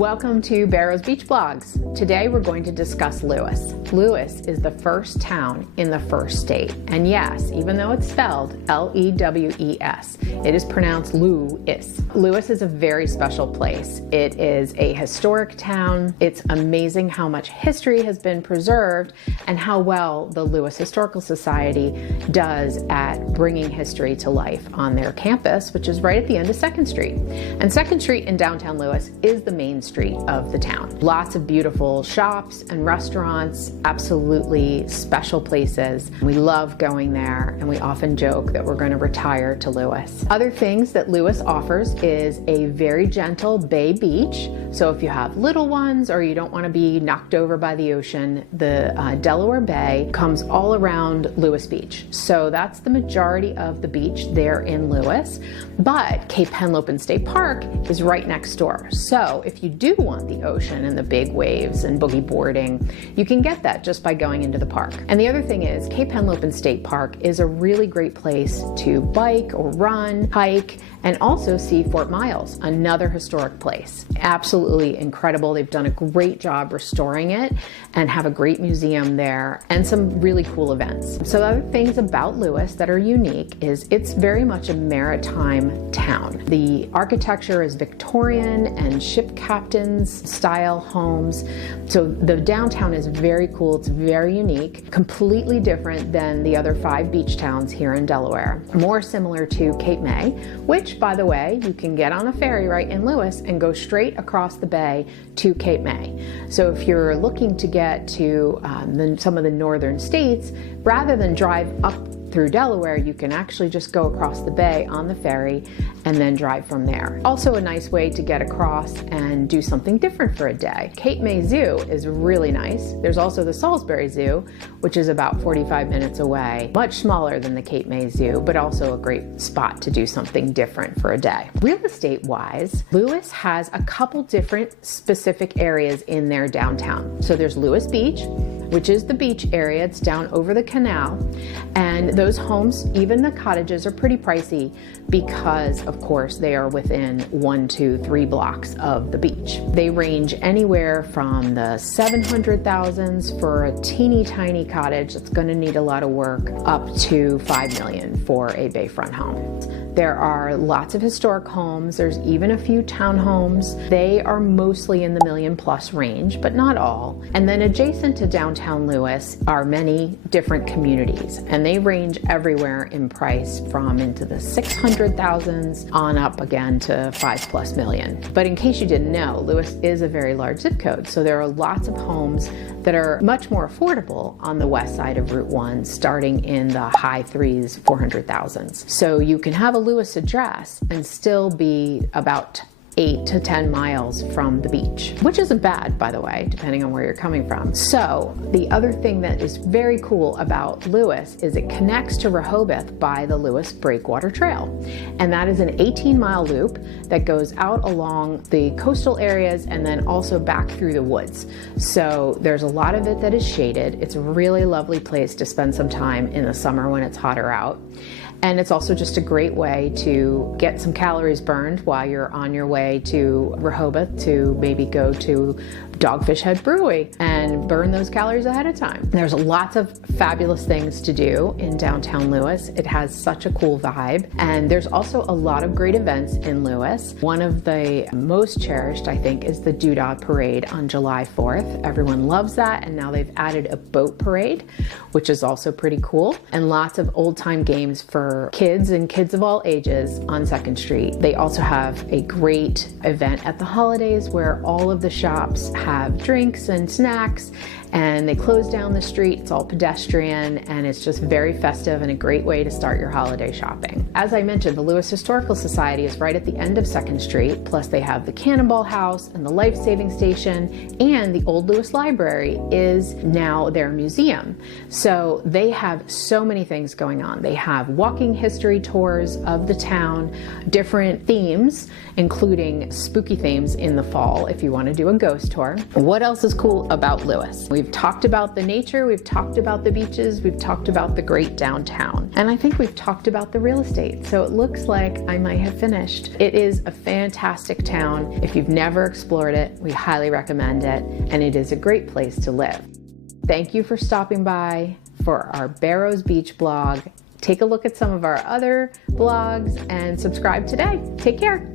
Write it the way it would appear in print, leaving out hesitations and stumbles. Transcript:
Welcome to Barrows Beach Blogs. Today we're going to discuss Lewes. Lewes is the first town in the first state. And yes, even though it's spelled L-E-W-E-S, it is pronounced Lewis. Lewes is a very special place. It is a historic town. It's amazing how much history has been preserved and how well the Lewes Historical Society does at bringing history to life on their campus, which is right at the end of 2nd Street. And 2nd Street in downtown Lewes is the main street of the town. Lots of beautiful shops and restaurants, absolutely special places. We love going there, and we often joke that we're going to retire to Lewes. Other things that Lewes offers is a very gentle bay beach. So if you have little ones or you don't want to be knocked over by the ocean, the Delaware Bay comes all around Lewes Beach. So that's the majority of the beach there in Lewes. But Cape Henlopen State Park is right next door. So if you do want the ocean and the big waves and boogie boarding, you can get that just by going into the park. And the other thing is Cape Henlopen State Park is a really great place to bike or run, hike, and also see Fort Miles, another historic place. Absolutely incredible. They've done a great job restoring it and have a great museum there and some really cool events. So other things about Lewes that are unique is it's very much a maritime town. The architecture is Victorian and ship captains style homes. So the downtown is very cool. It's very unique, completely different than the other 5 beach towns here in Delaware. More similar to Cape May, which, by the way, you can get on a ferry right in Lewes and go straight across the bay to Cape May. So if you're looking to get to some of the northern states, rather than drive up through Delaware, you can actually just go across the bay on the ferry and then drive from there. Also a nice way to get across and do something different for a day. Cape May Zoo is really nice. There's also the Salisbury Zoo, which is about 45 minutes away. Much smaller than the Cape May Zoo, but also a great spot to do something different for a day. Real estate-wise, Lewes has a couple different specific areas in their downtown. So there's Lewes Beach, which is the beach area. It's down over the canal. And those homes, even the cottages, are pretty pricey because, of course, they are within 1, 2, 3 blocks of the beach. They range anywhere from the 700,000s for a teeny tiny cottage that's going to need a lot of work up to $5 million for a bayfront home. There are lots of historic homes. There's even a few townhomes. They are mostly in the $1 million+ range, but not all. And then adjacent to downtown Lewes are many different communities, and they range everywhere in price from into the 600,000s on up again to $5+ million. But in case you didn't know, Lewes is a very large zip code, so there are lots of homes that are much more affordable on the west side of Route 1, starting in the high 3s, 400,000s. So you can have a Lewes address and still be about 8 to 10 miles from the beach, which isn't bad, by the way, depending on where you're coming from. So the other thing that is very cool about Lewes is it connects to Rehoboth by the Lewes Breakwater Trail. And that is an 18-mile loop that goes out along the coastal areas and then also back through the woods. So there's a lot of it that is shaded. It's a really lovely place to spend some time in the summer when it's hotter out. And it's also just a great way to get some calories burned while you're on your way to Rehoboth to maybe go to Dogfish Head Brewery and burn those calories ahead of time. There's lots of fabulous things to do in downtown Lewes. It has such a cool vibe. And there's also a lot of great events in Lewes. One of the most cherished, I think, is the Doodah Parade on July 4th. Everyone loves that. And now they've added a boat parade, which is also pretty cool. And lots of old-time games for kids and kids of all ages on 2nd Street. They also have a great event at the holidays where all of the shops have drinks and snacks, and they close down the street. It's all pedestrian, and it's just very festive and a great way to start your holiday shopping. As I mentioned, the Lewes Historical Society is right at the end of 2nd Street, plus they have the Cannonball House and the Life Saving Station, and the Old Lewes Library is now their museum. So they have so many things going on. They have walking history tours of the town, different themes, including spooky themes in the fall if you want to do a ghost tour. What else is cool about Lewes? We We've talked about the nature, we've talked about the beaches, we've talked about the great downtown, and I think we've talked about the real estate. So it looks like I might have finished. It is a fantastic town. If you've never explored it, we highly recommend it, and it is a great place to live. Thank you for stopping by for our Barrows Beach blog. Take a look at some of our other blogs and subscribe today. Take care.